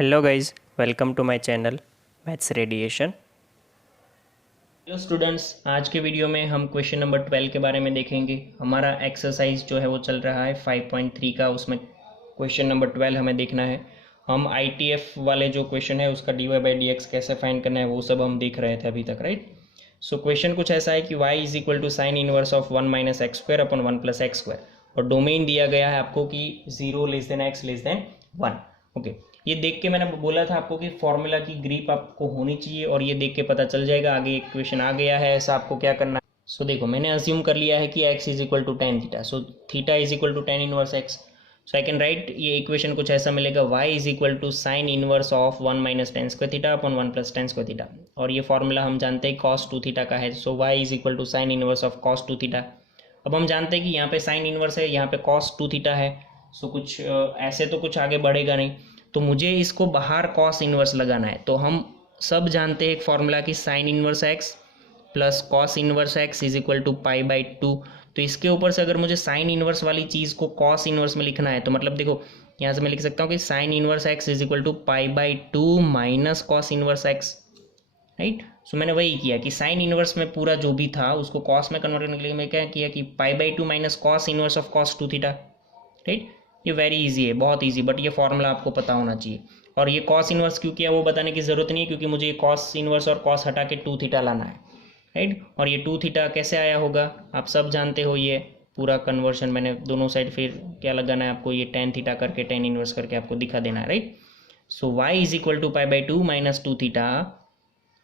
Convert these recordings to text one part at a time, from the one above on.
Hello guys, welcome to my channel maths radiation. Hello students, आज के video में हम क्वेश्चन नंबर 12 के बारे में देखेंगे। हमारा एक्सरसाइज जो है वो चल रहा है 5.3 का। उसमें क्वेश्चन नंबर 12 हमें देखना है। हम आईटीएफ वाले जो क्वेश्चन है उसका D Y by D X कैसे फाइंड करना है वो सब हम देख रहे थे अभी तक, राइट। सो क्वेश्चन कुछ ऐसा है कि y is equal to sine inverse of 1 minus x square upon 1 plus x square, और डोमेन दिया गया है आपको कि 0 less than X less than 1। Okay, ये देख के मैंने बोला था आपको कि फॉर्मूला की ग्रिप आपको होनी चाहिए, और ये देख के पता चल जाएगा। आगे एक क्वेश्चन आ गया है ऐसा, आपको क्या करना है। सो देखो, मैंने अज्यूम कर लिया है कि x is equal to tan theta, so theta is equal to tan inverse x। So I can write ये इक्वेशन कुछ ऐसा मिलेगा, y is equal to sine inverse of 1 minus tan square theta upon 1 plus tan square theta, और ये formula हम जानते हैं cos 2 theta का है। So y is equal to sine inverse of cos 2 theta. अब हम जानते हैं कि यहाँ पे साइन इनवर्स है, यहाँ पे cos 2 थीटा है। सो कुछ ऐसे तो कुछ आगे बढ़ेगा नहीं, तो मुझे इसको बाहर कॉस इनवर्स लगाना है। तो हम सब जानते हैं एक फॉर्मूला की sine inverse X plus cos inverse x is equal to pi by two. तो इसके ऊपर से अगर मुझे साइन इनवर्स वाली चीज़ को कॉस इनवर्स में लिखना है, तो मतलब देखो यहाँ से मैं लिख सकता हूँ कि sine inverse x is equal to pi by two minus cos inverse x, right. So मैंने वही किया कि साइन इनवर्स में पूरा जो भी था उसको कॉस में कन्वर्ट करने के लिए मैं क्या किया कि pi by two minus cos inverse of cos 2 theta, right. ये वेरी इजी है, बहुत इजी, बट ये फॉर्मूला आपको पता होना चाहिए। और ये कॉस इनवर्स क्यों किया वो बताने की ज़रूरत नहीं है, क्योंकि मुझे कॉस इनवर्स और कॉस हटा के 2 थीटा लाना है, राइट। और ये 2 थीटा कैसे आया होगा आप सब जानते हो। ये पूरा कन्वर्शन मैंने दोनों साइड फिर क्या लगाना है आपको, ये टेन थीटा करके टेन इनवर्स करके आपको दिखा देना है, right. So Y is equal to pi by two minus 2 theta,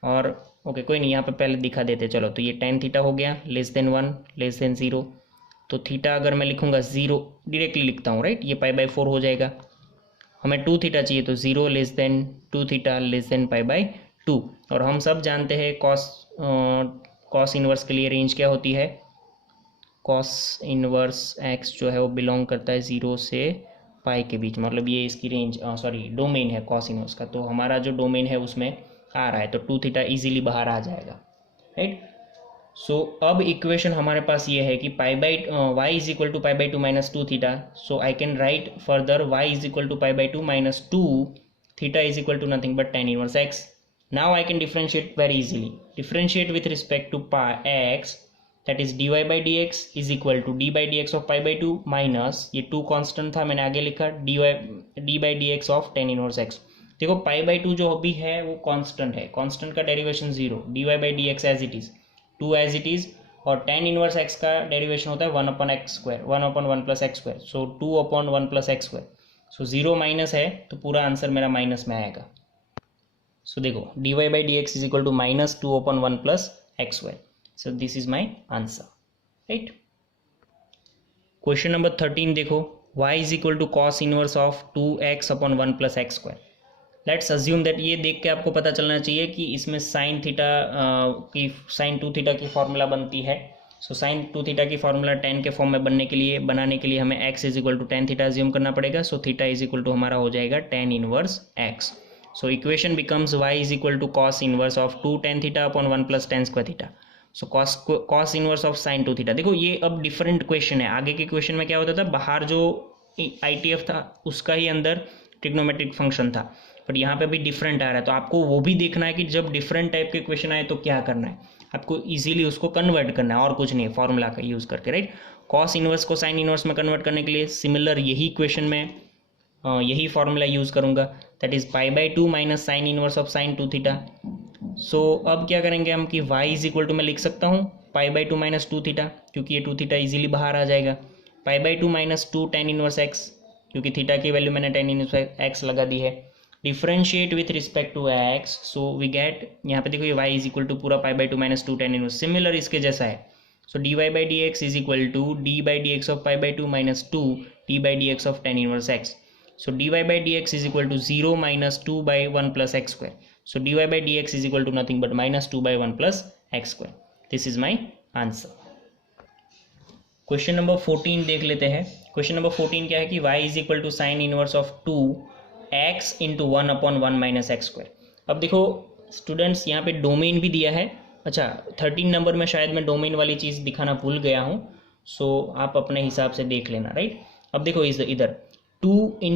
और ओके कोई नहीं, यहाँ पे पहले दिखा देते चलो। तो ये टेन थीटा हो गया लेस देन 1 लेस देन 0। तो थीटा अगर मैं लिखूंगा 0 डायरेक्टली लिखता हूँ, राइट, ये पाई बाई 4 हो जाएगा। हमें 2 थीटा चाहिए, तो 0 less then 2 theta less than pi by 2। और हम सब जानते हैं कॉस इनवर्स के लिए रेंज क्या होती है। कॉस इनवर्स एक्स जो है वो बिलोंग करता है 0 से पाई के बीच, मतलब ये इसकी रेंज सॉरी डोमेन है कॉस इनवर्स का। तो हमारा जो डोमेन है उसमें आ रहा है, तो 2 थीटा इजीली बाहर आ जाएगा, राइट। सो अब इक्वेशन हमारे पास ये है कि pi by Y is equal to pi by two minus 2 theta. So I can write further Y is equal to pi by two minus 2 theta is equal to nothing but tan inverse X. Now I can differentiate very easily, differentiate with respect to pi X, that is D Y by D x is equal to D by D x of pi by two minus ये 2 constant था मैंने आगे लिखा D by D x of tan inverse x. देखो पाई by to जो भी है वो कांस्टेंट है, कांस्टेंट का derivation 0, d Y by D x as it is 2 as it is, और टेन इनवर्स एक्स का डेरिवेशन होता है 1 upon x square, 1 upon 1 plus x square, so 2 upon 1 plus x square. So 0 minus है तो पूरा answer मेरा minus में आएगा। सो देखो D Y by D x is equal to minus 2 upon 1 plus x square. So this is my answer, right. Question number 13 देखो, y is equal to cos inverse of 2x upon 1 plus x square. Let's assume that, ये देख के आपको पता चलना चाहिए कि इसमें साइन थीटा की साइन 2 थीटा की फॉर्मूला बनती है। सो साइन 2 थीटा की फॉर्मूला टेन के फॉर्म में बनाने के लिए हमें x is equal to tan theta assume करना पड़ेगा। So theta is equal to हमारा हो जाएगा tan inverse x। So equation becomes y is equal to cos inverse of 2 tan theta upon 1 plus tan square theta. So cos inverse of sine 2 theta. देखो ये अब different question है, आगे के question में क्या होता था, बाहर जो ITF था उसका ही अंदर ट्रिग्नोमेट्रिक फंक्शन था, बट यहाँ पे भी डिफरेंट आ रहा है। तो आपको वो भी देखना है कि जब डिफरेंट टाइप के क्वेश्चन आए तो क्या करना है, आपको इजीली उसको कन्वर्ट करना है और कुछ नहीं, फॉर्मूला का यूज़ करके, राइट। कॉस इनवर्स को साइन इनवर्स में कन्वर्ट करने के लिए सिमिलर यही क्वेश्चन में यही फॉर्मूला यूज़ करूँगा, that is pi by two minus sine inverse of sine 2 theta. So अब क्या करेंगे हम कि y इज इक्वल टू मैं लिख सकता हूँ pi by two minus 2 theta, क्योंकि ये 2 थीटा इजीली बाहर आ जाएगा। Pi by two minus 2 tan inverse X, क्योंकि थीटा की वैल्यू मैंने टेन इनवर्स एक्स लगा दी है। Differentiate with respect to X, so we get, यहाँ पे देखो ये y इज इक्वल टू पूरा pi by two minus 2 tan inverse, similar इसके जैसा है। So D Y by D x is equal to D by D x of pi by two minus 2 D by D x of tan inverse X. So dy by dx is equal to 0 minus 2 by 1 plus x square. So dy by dx is equal to nothing but minus 2 by 1 plus x square. This is my answer. Question number 14 देख लेते हैं। Question number 14 क्या है कि y is equal to sin inverse of 2x into 1 upon 1 minus x square. अब देखो students यहाँ पे डोमेन भी दिया है। अच्छा 13 नंबर में शायद मैं डोमेन वाली चीज़ दिखाना भूल गया हूँ, सो आप अपने हिसाब से देख लेना, राइट। अब देखो इधर 2 ×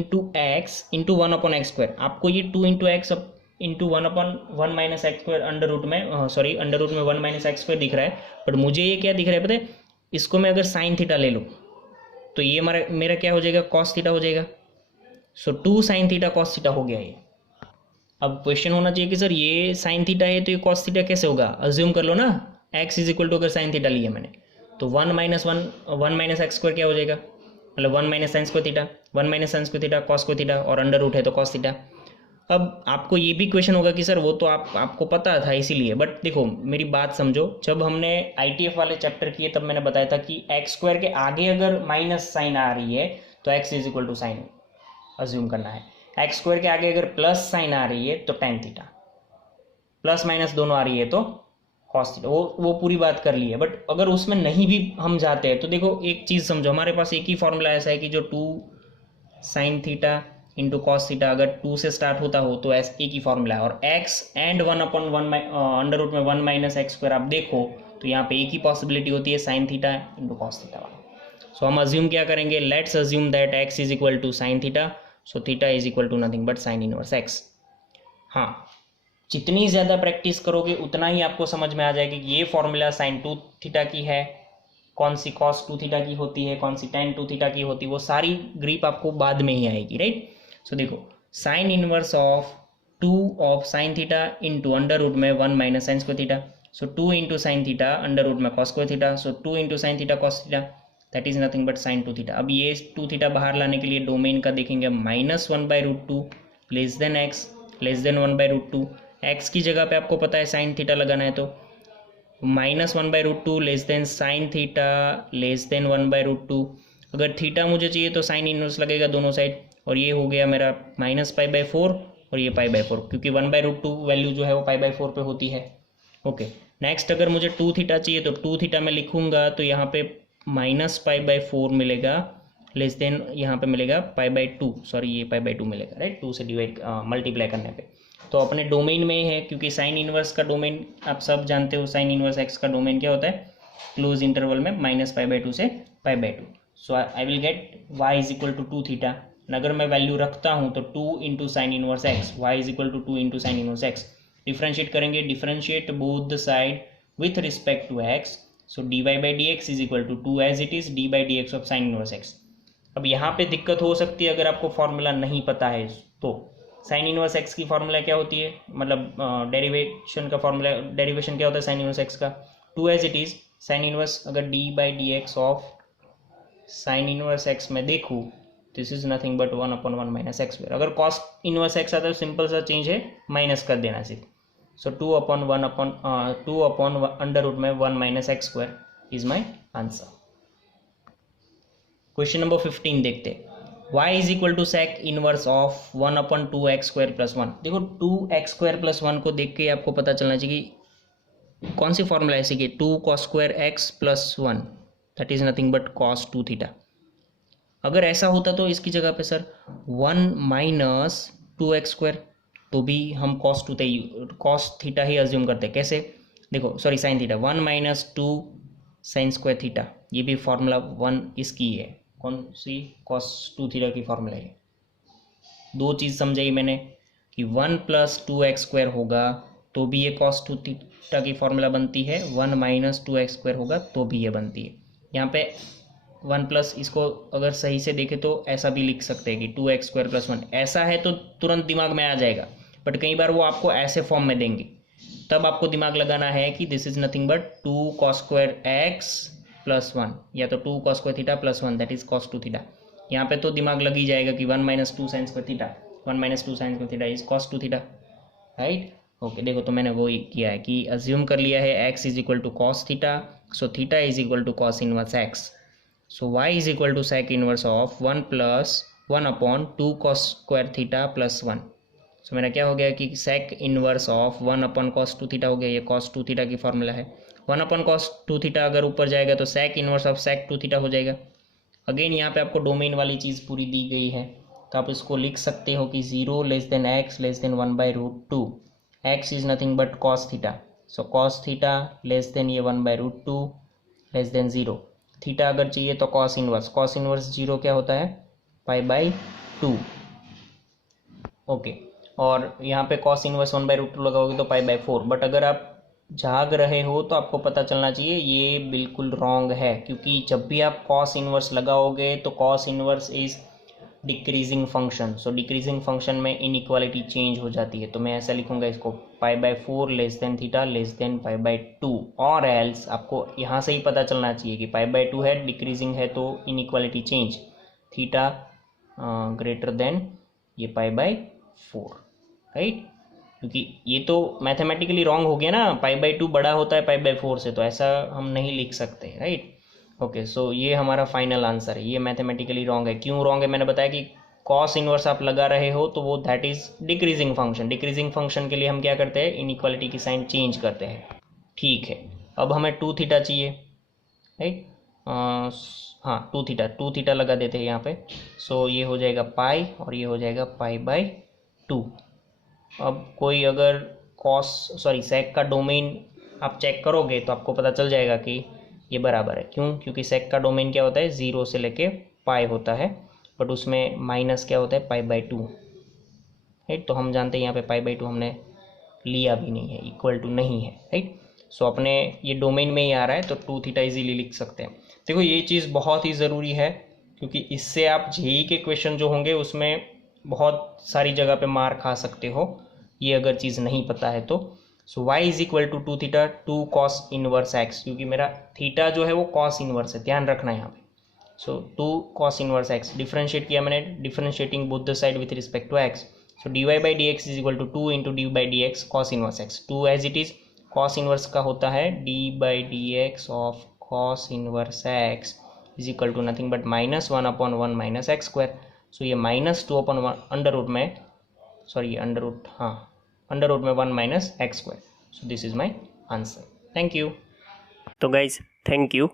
x × 1/x², आपको ये 2 × x into 1/1 minus x square under root में अंडर रूट में 1 - x² दिख रहा है, बट मुझे ये क्या दिख रहा है पता है, इसको मैं अगर साइन थीटा ले लूँ तो ये मेरा क्या हो जाएगा, कॉस थीटा हो जाएगा। सो 2 sin थीटा कॉस थीटा हो गया ये। अब क्वेश्चन होना चाहिए कि सर ये साइन थीटा है तो ये कॉस थीटा कैसे होगा, अज्यूम कर लो ना, x = अगर साइन थीटा लिया मैंने तो 1 - 1 - x² क्या हो जाएगा, मतलब 1 - sin square theta, 1 - sin square theta cos square theta, और अंडर रूट है तो कॉस थीटा। अब आपको ये भी क्वेश्चन होगा कि सर वो तो आपको पता था इसीलिए, बट देखो मेरी बात समझो, जब हमने ITF वाले चैप्टर किए तब मैंने बताया था कि x² के आगे अगर माइनस साइन आ रही है तो x = साइन अज्यूम करना है, x² के आगे अगर प्लस साइन आ रही है तो tan थीटा, प्लस माइनस दोनों आ रही है तो कॉस थीटा, वो पूरी बात कर ली है। बट अगर उसमें नहीं भी हम जाते हैं तो देखो एक चीज़ समझो, हमारे पास एक ही फॉर्मूला ऐसा है कि जो 2 sin theta into cos theta अगर 2 से स्टार्ट होता हो तो एक ही फॉर्मूला है, और x एंड 1/1 अंडर रूट में 1 - x² आप देखो तो यहाँ पे एक ही पॉसिबिलिटी होती है, sign theta into cos theta वाला। सो हम अज्यूम क्या करेंगे, let's assume that x = sine theta, so theta = nothing but sign inverse x। हाँ, जितनी ज़्यादा प्रैक्टिस करोगे उतना ही आपको समझ में आ जाएगा कि ये फॉर्मूला साइन 2 थीटा की है, कौन सी कॉस 2 थीटा की होती है, कौन सी tan 2 थीटा की होती है, वो सारी ग्रिप आपको बाद में ही आएगी, राइट। सो देखो sine inverse of 2 of sine theta into under root में 1 - sin square theta, so 2 × sin theta under root में cos square theta, so 2 × sin theta cos theta, that is nothing but sine 2 theta. अब ये 2 theta बाहर लाने के लिए domain का देखेंगे, -1/√2 less than x less than 1/√2, x की जगह पे आपको पता है साइन थीटा लगाना है तो -1/√2 less than sine theta less than 1/√2। अगर थीटा मुझे चाहिए तो साइन इनवर्स लगेगा दोनों साइड, और ये हो गया मेरा -π/4 और ये π/4, क्योंकि 1/√2 वैल्यू जो है वो π/4 पे होती है। ओके, नेक्स्ट अगर मुझे 2 थीटा चाहिए तो 2 थीटा मैं लिखूंगा तो यहाँ पे -π/4 मिलेगा लेस देन यहाँ पे मिलेगा π/2, सॉरी ये π/2 मिलेगा, राइट, 2 से डिवाइड मल्टीप्लाई करने पे। तो अपने डोमेन में ही है, क्योंकि साइन इनवर्स का डोमेन आप सब जानते हो, साइन इनवर्स x का डोमेन क्या होता है, क्लोज इंटरवल में -π/2 से π/2। So I will get y = 2 theta, अगर मैं वैल्यू रखता हूँ तो 2 × sine inverse x, y = 2 × sine inverse x, differentiate करेंगे, differentiate both the side with respect to x, so dy/dx = 2 as it is d/dx of sine inverse x। अब यहाँ पे दिक्कत हो सकती है अगर आपको फॉर्मूला नहीं पता है तो, साइन इनवर्स x की फॉर्मूला क्या होती है, मतलब डेरिवेशन का फॉर्मूला, डेरिवेशन क्या होता है साइन इनवर्स x का, 2 as it is sine inverse, अगर d/dx of sine inverse x में देखूँ this is nothing but 1/1 - x²। अगर कॉस इनवर्स x आता है तो सिंपल सा चेंज है, माइनस कर देना सिर्फ, सो 2/1 अंडर रूट में 1 - x² is my answer. Question number 15 देखते हैं, y = sec inverse of 1/2x² + 1। देखो 2x² + 1 को देख के आपको पता चलना चाहिए कि कौन सी फॉर्मूला है, कि 2 cos² x + 1 that is nothing but cos 2 theta. अगर ऐसा होता तो इसकी जगह पे सर 1 - 2x², तो भी हम cos थीटा ही अज्यूम करते हैं। कैसे, देखो sorry sine theta, 1 - 2 sin square theta, ये भी फॉर्मूला 1 इसकी है, कौन सी, cos 2 थीटा की फॉर्मूला है। दो चीज़ समझाई मैंने कि 1 + 2x² होगा तो भी ये cos 2 थीटा की फॉर्मूला बनती है, 1 - 2x² होगा तो भी ये बनती है। यहाँ पे 1 प्लस, इसको अगर सही से देखें तो ऐसा भी लिख सकते हैं कि 2x² + 1, ऐसा है तो तुरंत दिमाग में आ जाएगा, बट कई बार वो आपको ऐसे फॉर्म में देंगे, तब आपको दिमाग लगाना है कि this is nothing but 2 cos² x + 1, या तो 2 cos² theta + 1 that is cos 2 theta. यहाँ पे तो दिमाग लग ही जाएगा कि 1 - 2 sin square theta, 1 - 2 sin square theta is cos 2 theta, right. Okay, देखो तो मैंने वो ही किया है कि अज्यूम कर लिया है x = cos theta, so theta = cos inverse x, so y = sec inverse of 1 + 1/2 cos² theta + 1। सो मेरा क्या हो गया कि sec inverse of 1/cos 2 theta हो गया, ये cos 2 थीटा की फॉर्मूला है। 1/cos 2 थीटा अगर ऊपर जाएगा तो sec inverse of sec 2 theta हो जाएगा। अगेन यहाँ पे आपको डोमेन वाली चीज़ पूरी दी गई है, तो आप इसको लिख सकते हो कि 0 less then x less than 1/√2, x is nothing but cos theta, so cos theta less than ये 1/√2 लेस देन 0। थीटा अगर चाहिए तो cos इनवर्स 0 क्या होता है, पाई बाई 2। ओके, और यहाँ पे कॉस इनवर्स 1/√2 लगाओगे तो पाई बाई 4। बट अगर आप जाग रहे हो तो आपको पता चलना चाहिए ये बिल्कुल रॉन्ग है, क्योंकि जब भी आप कॉस इनवर्स लगाओगे तो cos inverse is decreasing function. So decreasing function में इनइक्वालिटी चेंज हो जाती है। तो मैं ऐसा लिखूंगा इसको, pi by 4 less than theta less than pi by 2, और एल्स आपको यहाँ से ही पता चलना चाहिए कि पाई बाई 2 है, डिक्रीजिंग है, तो inequality change, theta greater than ये पाई बाई 4, राइट। क्योंकि ये तो मैथमेटिकली रॉन्ग हो गया ना, पाई बाई 2 बड़ा होता है पाई बाई 4 से, तो ऐसा हम नहीं लिख सकते, राइट। ओके, सो ये हमारा फाइनल आंसर है, ये मैथमेटिकली रॉन्ग है। क्यों रॉन्ग है, मैंने बताया कि कॉस इनवर्स आप लगा रहे हो तो वो that is decreasing function. Decreasing function के लिए हम क्या करते हैं, इनइक्वालिटी की साइन चेंज करते हैं। ठीक है, अब हमें 2 थीटा चाहिए, राइट। हाँ, 2 थीटा लगा देते हैं यहाँ पे। सो ये हो जाएगा पाई और ये हो जाएगा पाई बाई 2। अब कोई अगर सेक का डोमेन आप चेक करोगे तो आपको पता चल जाएगा कि ये बराबर है। क्यों, क्योंकि सेक का डोमेन क्या होता है, 0 से लेके पाई होता है, बट उसमें माइनस क्या होता है, पाई बाई 2, राइट। तो हम जानते हैं यहाँ पे पाई बाई 2 हमने लिया भी नहीं है, इक्वल टू नहीं है, राइट। सो अपने ये डोमेन में ही आ रहा है तो 2 थीटा इजीली लिख सकते हैं। देखो ये चीज़ बहुत ही ज़रूरी है, क्योंकि इससे आप जेई के क्वेश्चन जो होंगे उसमें बहुत सारी जगह पे मार खा सकते हो, ये अगर चीज़ नहीं पता है तो। So y is equal to 2 theta 2 cos inverse x, क्योंकि मेरा थीटा जो है वो कॉस इनवर्स है, ध्यान रखना है यहाँ पे। So 2 cos inverse x differentiate किया मैंने, differentiating both the side with respect to x। So dy by D x is equal to 2 into d by D x cos inverse x। 2 as it is cos inverse का होता है d by D x of cos inverse x is equal to nothing but -1/1 minus x square. So ये -2/1 under root में, sorry under root, हाँ under root में 1 minus x square. So this is my answer. Thank you. तो guys thank you.